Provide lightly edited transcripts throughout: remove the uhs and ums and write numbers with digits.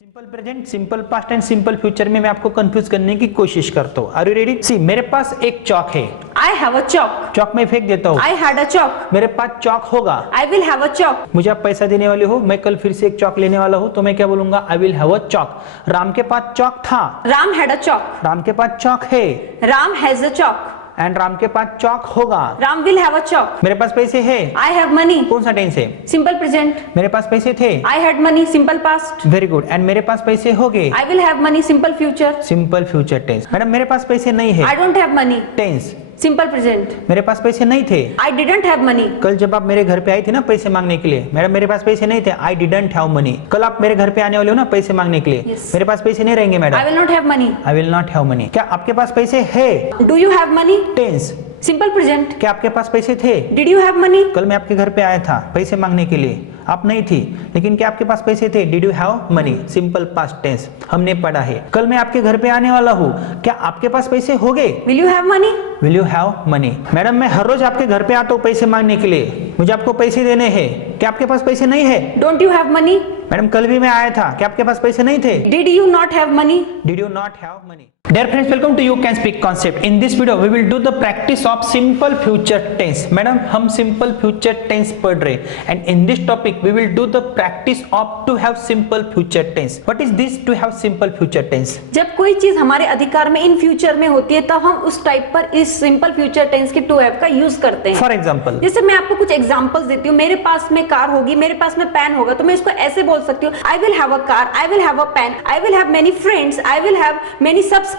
Simple present, simple past and simple future में मैं आपको कंफ्यूज करने की कोशिश करता हूँ। Are you ready? सी, मेरे पास एक चौक है। I have a chalk. चौक में फेंक देता हूँ। I had a chalk. मेरे पास चौक होगा। I will have a chalk. मुझे आप पैसा देने वाले हो, मैं कल फिर से एक चौक लेने वाला हूँ, तो मैं क्या बोलूंगा? आई विल हैव अ चौक। राम के पास चौक था। Ram had a chalk. Ram के पास चौक है। Ram has a chalk. And Ram के पास चौक होगा। Ram will have a chalk. मेरे पास पैसे है। I have money. कौन सा टेंस है? Simple present. मेरे पास पैसे थे। I had money. Simple past. Very good. And मेरे पास पैसे हो गए। I will have money. Simple future. Simple future tense. Madam मेरे पास पैसे नहीं है। I don't have money. Tense. Simple present. मेरे पास पैसे नहीं थे। I didn't have money. कल जब आप मेरे घर पे आई थी ना पैसे मांगने के लिए, मैडम मेरे पास पैसे नहीं थे। I didn't have money. कल आप मेरे घर पे आने वाले हो ना पैसे मांगने के लिए, Yes. मेरे पास पैसे नहीं रहेंगे madam. I will not have money. I will not have money. क्या आपके पास पैसे है? Do you have money? Tense. Simple present. क्या आपके पास पैसे थे? Did you have money? कल मैं आपके घर पे आया था पैसे मांगने के लिए, आप नहीं थी, लेकिन क्या आपके पास पैसे थे? Did you have money? Simple past tense हमने पढ़ा है। कल मैं आपके घर पे आने वाला हूँ, क्या आपके पास पैसे हो गए? Will you have money? Will you have money? Madam मैं हर रोज आपके घर पे आता हूँ पैसे मांगने के लिए, मुझे आपको पैसे देने हैं, क्या आपके पास पैसे नहीं है? Don't you have money? Madam कल भी मैं आया था, क्या आपके पास पैसे नहीं थे? Did you not have money? Did you not have money? Dear friends, welcome to You Can Speak concept. In this video, we will do the practice of simple future tense. Madam हम simple future tense पढ़ रहे हैं, and in this topic we will do the practice of to have simple future tense. What is this to have simple future tense? जब कोई चीज हमारे अधिकार में इन फ्यूचर में होती है तब हम उस टाइप पर इस सिंपल फ्यूचर टेंस के टू हैव का यूज करते हैं। For example, जैसे मैं आपको कुछ एग्जांपल्स देती हूँ। मेरे पास में कार होगी, मेरे पास में पेन होगा, तो मैं इसको ऐसे बोल सकती हूँ, I will have a car, I will have a pen, I will have many friends, I will have many subscriber.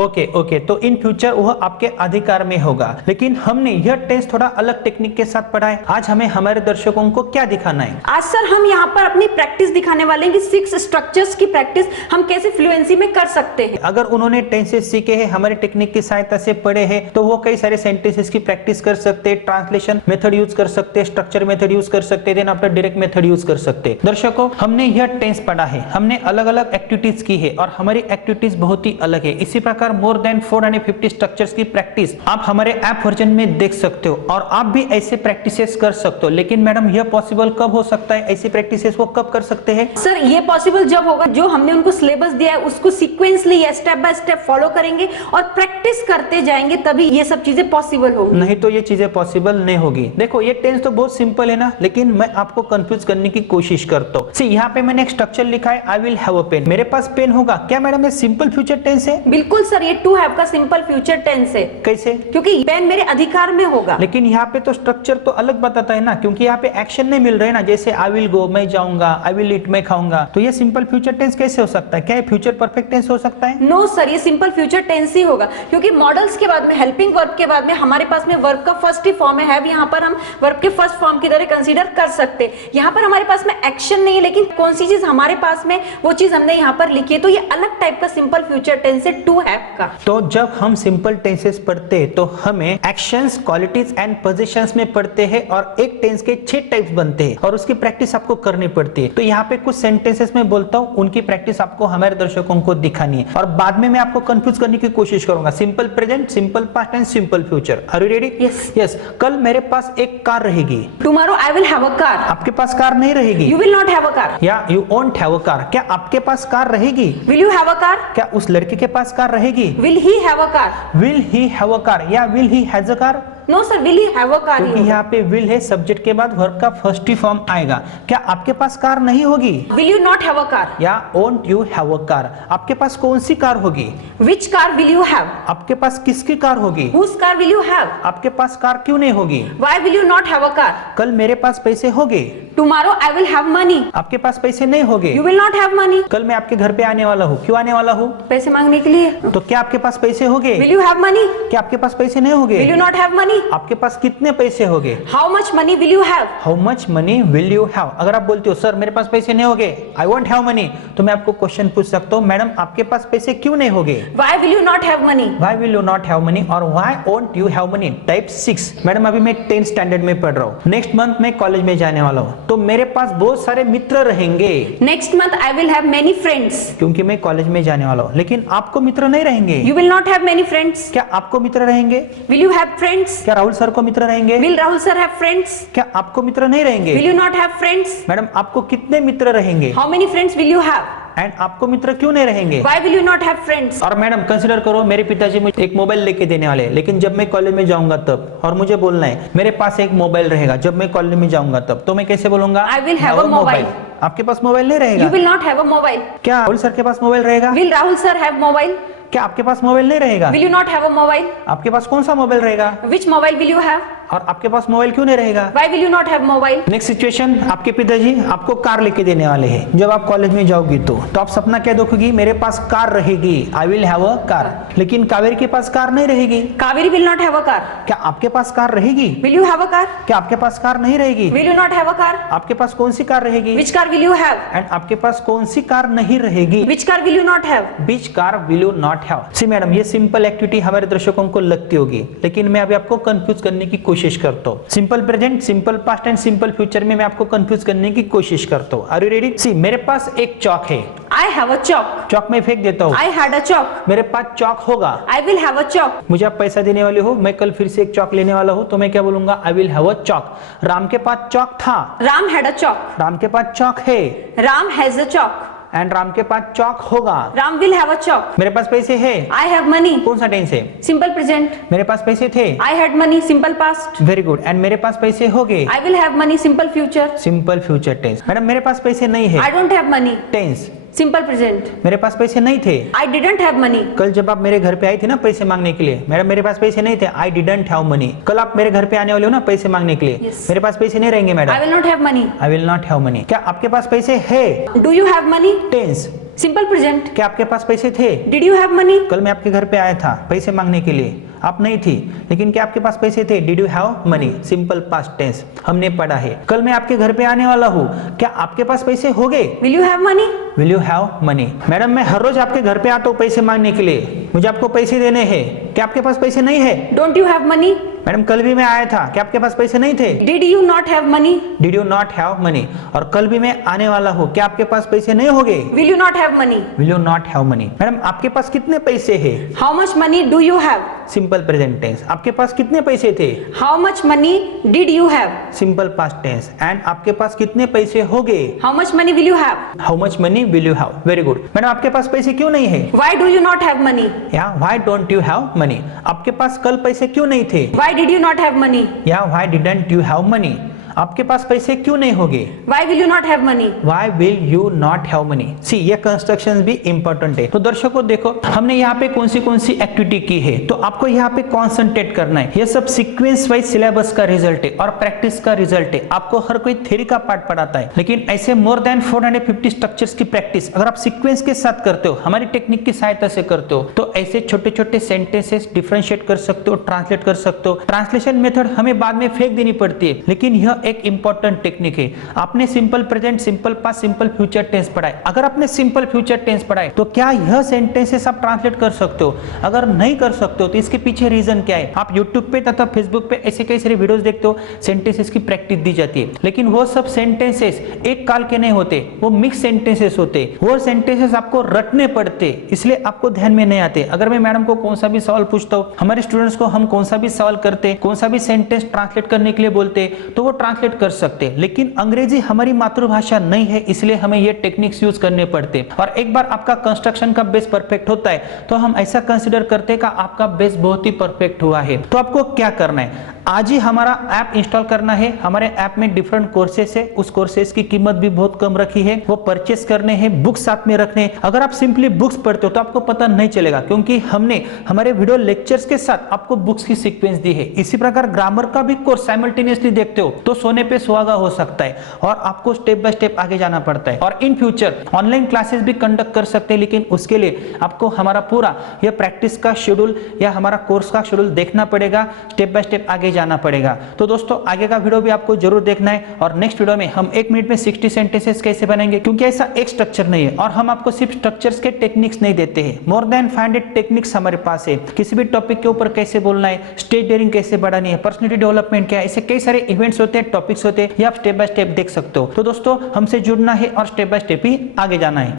Okay, तो इन फ्यूचर वह आपके अधिकार में होगा, लेकिन हमने यह टेंस थोड़ा अलग टेक्निक के साथ पढ़ा है। आज हमें हमारे दर्शकों को क्या दिखाना है? आज सर हम यहाँ पर अपनी प्रैक्टिस दिखाने वाले हैं कि 6 स्ट्रक्चर्स की प्रैक्टिस हम कैसे फ्लुएंसी में कर सकते हैं। अगर उन्होंने टेंसेस सीखे हैं, हमारे टेक्निक की सहायता से पढ़े हैं, तो वो कई सारे सेंटेंसेस की प्रैक्टिस कर सकते हैं, ट्रांसलेशन मेथड यूज कर सकते हैं, स्ट्रक्चर मेथड यूज कर सकते हैं, then after direct method use कर सकते हैं। दर्शकों, हमने यह टेंस पढ़ा है, हमने अलग अलग एक्टिविटीज की है और हमारी एक्टिविटीज बहुत ही अलग है। इसी प्रकार मोर देन 450 स्ट्रक्चर्स की प्रैक्टिस आप हमारे ऐप वर्जन में देख सकते हो और आप भी ऐसे प्रैक्टिसेस कर सकते हो। लेकिन मैडम यह पॉसिबल कब हो सकता है? ऐसी प्रैक्टिसेस वो कब कर सकते हैं? सर ये पॉसिबल जब होगा जो हमने उनको सिलेबस दिया है उसको सीक्वेंसली या स्टेप बाय स्टेप फॉलो करेंगे और प्रैक्टिस करते जाएंगे, तभी ये सब चीजें पॉसिबल होगी। नहीं तो ये चीजें पॉसिबल नहीं होगी। देखो ये टेंस तो बहुत सिंपल है ना, लेकिन मैं आपको कंफ्यूज करने की कोशिश करता हूँ। सी, यहाँ पे मैंने एक स्ट्रक्चर लिखा है, I will have a pen. मेरे पास पेन होगा, क्या मैडम ये सिंपल फ्यूचर टेंस है? बिल्कुल सर, ये टू हैव का सिंपल फ्यूचर टेंस है। कैसे? क्योंकि पेन मेरे अधिकार में होगा। लेकिन यहाँ पे तो स्ट्रक्चर तो अलग बताता है ना, क्योंकि यहाँ पे एक्शन नहीं मिल रहा है ना। जैसे आई विल गो, मैं जाऊंगा, आई विल ईट, मैं खाऊंगा, तो ये सिंपल फ्यूचर टेंस कैसे हो सकता है? क्या ये फ्यूचर परफेक्ट टेंस हो सकता है? नो सर, ये सिंपल फ्यूचर टेंस ही होगा, क्योंकि मॉडल्स के बाद में हेल्पिंग वर्ब के बाद में हमारे पास में वर्ब का फर्स्ट ही फॉर्म है। यहाँ पर हम वर्ब के फर्स्ट फॉर्म की तरह कंसीडर कर सकते हैं। यहाँ पर हमारे पास में एक्शन नहीं है, लेकिन कौन सी चीज हमारे पास में वो चीज हमने यहाँ पर लिखी है, तो ये अलग टाइप का सिंपल फ्यूचर टेंस है टू हैव का। तो जब हम सिंपल टेंसेस पढ़ते हैं तो हमें एक्शंस, क्वालिटीज एंड पोजीशंस में पढ़ते हैं और एक टेंस के 6 टाइप्स बनते हैं और उसकी प्रैक्टिस आपको करनी पड़ती है। तो यहाँ पे कुछ सेंटेंसेस में बोलता हूँ, उनकी प्रैक्टिस आपको हमारे दर्शकों को दिखानी है और बाद में मैं आपको कंफ्यूज करने की कोशिश करूंगा। Simple present, simple past and simple future. Are you ready? Yes. कल मेरे पास एक कार रहेगी। Tomorrow I will have a car. आपके पास कार नहीं रहेगी। You will not have a car. या you won't have a car. क्या आपके पास कार रहेगी? Will you have a car? क्या उस लड़के के पास कार रहेगी? Will he have a car? Will he have a car या will he has a car? No sir, will he have a car. क्योंकि यहाँ पे विल है, सब्जेक्ट के बाद वर्ब का फर्स्ट ही फॉर्म आएगा। क्या आपके पास कार नहीं होगी? Will you not have a car? या won't you have a car? आपके पास कौन सी कार होगी? Which car will you have? आपके पास किसकी कार होगी? Whose car will you have? आपके पास कार क्यों नहीं होगी? Why will you not have a car? कल मेरे पास पैसे होंगे। Tomorrow I will have money. आपके पास पैसे नहीं होंगे। You will not have money. कल मैं आपके घर पे आने वाला हूँ, क्यों आने वाला हूँ? पैसे मांगने के लिए। तो क्या आपके पास पैसे होंगे? Will you have money? क्या आपके पास पैसे नहीं होंगे? Will you not have money? आपके पास कितने पैसे होंगे? How much money will you have? How much money will you have? अगर आप बोलते हो सर मेरे पास पैसे नहीं होंगे, आई वोंट हैव मनी, तो मैं आपको क्वेश्चन पूछ सकता हूँ, मैडम आपके पास पैसे क्यों नहीं होंगे? Why will you not have money? Why will you not have money और why won't you have money? Type 6। Madam अभी मैं 10th स्टैंडर्ड में पढ़ रहा हूँ, नेक्स्ट मंथ मैं कॉलेज में जाने वाला हूँ, तो मेरे पास बहुत सारे मित्र रहेंगे। Next month I will have many friends. क्योंकि मैं कॉलेज में जाने वाला हूँ, लेकिन आपको मित्र नहीं रहेंगे। You will not have many friends. क्या आपको मित्र रहेंगे? Will you have friends? क्या राहुल सर को मित्र रहेंगे? Will Rahul sir have friends? क्या आपको मित्र नहीं रहेंगे? Will you not have friends? Madam आपको कितने मित्र रहेंगे? How many friends will you have? And आपको मित्र क्यों नहीं रहेंगे? Why will you not have friends? और मैडम कंसिडर करो मेरे पिताजी मुझे एक मोबाइल लेके देने वाले हैं, लेकिन जब मैं कॉलेज में जाऊंगा तब, और मुझे बोलना है मेरे पास एक मोबाइल रहेगा जब मैं कॉलेज में जाऊंगा तब, तो मैं कैसे बोलूंगा? I will have a mobile. आपके पास मोबाइल नहीं रहेगा? You will not have a mobile. क्या राहुल सर के पास मोबाइल रहेगा? Will Rahul sir have mobile? क्या आपके पास मोबाइल नहीं रहेगा? Will you not have a mobile? आपके पास कौन सा मोबाइल रहेगा? Which mobile will you have? और आपके पास मोबाइल क्यों नहीं रहेगा? Why will you not have mobile? Next situation, आपके पिताजी आपको कार लेके देने वाले हैं जब आप कॉलेज में जाओगी तो आप सपना क्या देखोगी? मेरे पास कार रहेगी, आई विल हैव अ कार। लेकिन कावेरी के पास कार नहीं रहेगी। Kaveri will not have a car. क्या आपके पास कार रहेगी? Will you have a car? क्या आपके पास कार नहीं रहेगी? Will you not have a car? आपके पास कौन सी कार रहेगी? Which car will you have? And आपके पास कौन सी कार नहीं रहेगी? Which car will you not have? बीच car will you not have. See madam, ये सिंपल एक्टिविटी हमारे दर्शकों को लगती होगी, लेकिन मैं अभी आपको कंफ्यूज करने की कोशिश करता हूँ। Simple present, simple past and simple future में मैं आपको कंफ्यूज करने की कोशिश करता हूँ। Are you ready? सी, मेरे पास एक चौक है, I have a chalk. चौक में फेंक देता हूँ। I had a chalk. मेरे पास चौक होगा, I will have a chalk. मुझे आप पैसा देने वाले हो, मैं कल फिर से एक चौक लेने वाला हूँ, तो मैं क्या बोलूंगा? आई विल हैव अ चौक। राम के पास चौक था, Ram had a chalk. Ram के पास चौक है, Ram has a chalk. And Ram के पास चौक होगा। Ram will have a chalk. मेरे पास पैसे है, I have money. कौन सा टेंस है? Simple present. मेरे पास पैसे थे, I had money. Simple past. Very good. And मेरे पास पैसे हो गए, I will have money. Simple future. Simple future tense. Madam मेरे पास पैसे नहीं है, I don't have money. Tense. Simple present. मेरे पास पैसे नहीं थे, I didn't have money. कल जब आप मेरे घर पे आई थी ना पैसे मांगने के लिए, मैडम मेरे पास पैसे नहीं थे, आई डिडंट हैव मनी। कल आप मेरे घर पे आने वाले हो ना पैसे मांगने के लिए, Yes. मेरे पास पैसे नहीं रहेंगे I madam, will not have money. I will not have money. क्या आपके पास पैसे है? Do you have money? Tense. Simple present. क्या आपके पास पैसे थे? Did you have money? कल मैं आपके घर पे आया था पैसे मांगने के लिए, आप नहीं थी, लेकिन क्या आपके पास पैसे थे? Did you have money? Simple past tense हमने पढ़ा है। कल मैं आपके घर पे आने वाला हूँ, क्या आपके पास पैसे हो गए? Will you have money? Will you have money? Madam मैं हर रोज आपके घर पे आता हूँ पैसे मांगने के लिए, मुझे आपको पैसे देने हैं, क्या आपके पास पैसे नहीं है? Don't you have money? Madam कल भी मैं आया था, क्या आपके पास पैसे नहीं थे? Did you not have money? Did you not have money? और कल भी मैं आने वाला हूँ, क्या आपके पास पैसे नहीं होंगे? Will you not have money? Will you not have money? Madam आपके पास कितने पैसे हैं? How much money do you have? Simple present tense. आपके पास कितने पैसे थे? How much money did you have? Simple past tense. And आपके पास कितने पैसे हो गए? How much money will you have? How much money will you have? Very good. Madam आपके पास पैसे क्यों नहीं है? Why do you not have money? या why don't you have money? आपके पास कल पैसे क्यों नहीं थे? Why did you not have money? या why didn't you have money? आपके पास पैसे क्यों नहीं होंगे? Why will you not have money? Why will you not have money? सी, ये कंस्ट्रक्शंस भी इंपॉर्टेंट है। तो दर्शकों देखो, हमने यहाँ पे कौन सी एक्टिविटी की है, तो आपको यहाँ पे कॉन्सेंट्रेट करना है। ये सब सीक्वेंस वाइज सिलेबस का रिजल्ट है और प्रैक्टिस का रिजल्ट है। आपको हर कोई थ्योरी का पार्ट पढ़ाता है, लेकिन ऐसे मोर देन 450 स्ट्रक्चर्स की प्रैक्टिस अगर आप सीक्वेंस के साथ करते हो, हमारी टेक्निक की सहायता से करते हो, तो ऐसे छोटे छोटे सेंटेंसेस डिफरेंशिएट कर सकते हो, ट्रांसलेट कर सकते हो। ट्रांसलेशन मेथड हमें बाद में फेंक देनी पड़ती है, लेकिन यह एक इंपॉर्टेंट टेक्निक है। आपने simple present, simple past, simple future tense पढ़ा है। अगर आपने सिंपल फ्यूचर टेंस पढ़ा है, तो क्या यह सेंटेंसेस आप ट्रांसलेट कर सकते हो? अगर नहीं कर सकते हो तो इसके पीछे रीजन क्या है? आप YouTube पे तथा Facebook पे ऐसे कई सारे वीडियोस देखते हो, सेंटेंसेस की प्रैक्टिस दी जाती है, लेकिन वो सब सेंटेंसेस एक काल के नहीं होते, वो मिक्स सेंटेंसेस होते। वो सेंटेंसेस आपको रटने पड़ते, इसलिए आपको ध्यान में नहीं आते। अगर मैं मैडम को कौन सा भी सवाल पूछता हूँ, हमारे स्टूडेंट्स को हम कौन सा भी सवाल करते, कौन सा भी सेंटेंस ट्रांसलेट करने के लिए बोलते, तो वो ट्रांसलेट कर सकते हैं। लेकिन अंग्रेजी हमारी मातृभाषा नहीं है, इसलिए हमें ये टेक्निक्स यूज करने पड़ते। और एक बार आपका कंस्ट्रक्शन का बेस परफेक्ट होता है, तो हम ऐसा कंसीडर करते हैं कि आपका बेस बहुत ही परफेक्ट हुआ है। तो आपको क्या करना है? आज ही हमारा ऐप इंस्टॉल करना है। हमारे ऐप में डिफरेंट कोर्सेस है, उस कोर्सेस की कीमत भी बहुत कम रखी है, वो परचेस करने हैं, बुक्स साथ में रखने हैं। अगर आप सिंपली बुक्स पढ़ते हो तो आपको पता नहीं चलेगा, क्योंकि हमने हमारे वीडियो लेक्चर्स के साथ आपको बुक्स की सीक्वेंस दी है। इसी प्रकार ग्रामर का भी कोर्स साइमल्टेनियसली देखते हो तो सोने पे सुहागा हो सकता है और आपको स्टेप बाय स्टेप आगे जाना पड़ता है। और इन फ्यूचर ऑनलाइन क्लासेस भी कंडक्ट कर सकते हैं, लेकिन उसके लिए आपको हमारा पूरा यह प्रैक्टिस का शेड्यूल या हमारा कोर्स का शेड्यूल देखना पड़ेगा, स्टेप बाय स्टेप आगे जाना पड़ेगा। तो दोस्तों आगे का वीडियो भी आपको जरूर देखना है, और नेक्स्ट वीडियो में हम 1 मिनट में 60 सेंटेंसेस कैसे बनेंगे, क्योंकि ऐसा एक स्ट्रक्चर नहीं है और हम आपको सिर्फ स्ट्रक्चर्स के टेक्निक्स नहीं देते हैं, मोर देन 500 टेक्निक्स हमारे पास है। किसी भी टॉपिक के ऊपर कैसे बोलना है, स्टेज डेयरिंग कैसे बढ़ानी है, पर्सनैलिटी डेवलपमेंट क्या है, ऐसे कई सारे इवेंट्स होते हैं, टॉपिक्स होते हैं, ये आप स्टेप बाय स्टेप देख सकते हो। तो दोस्तों हमसे जुड़ना है और स्टेप बाय स्टेप ही आगे जाना है।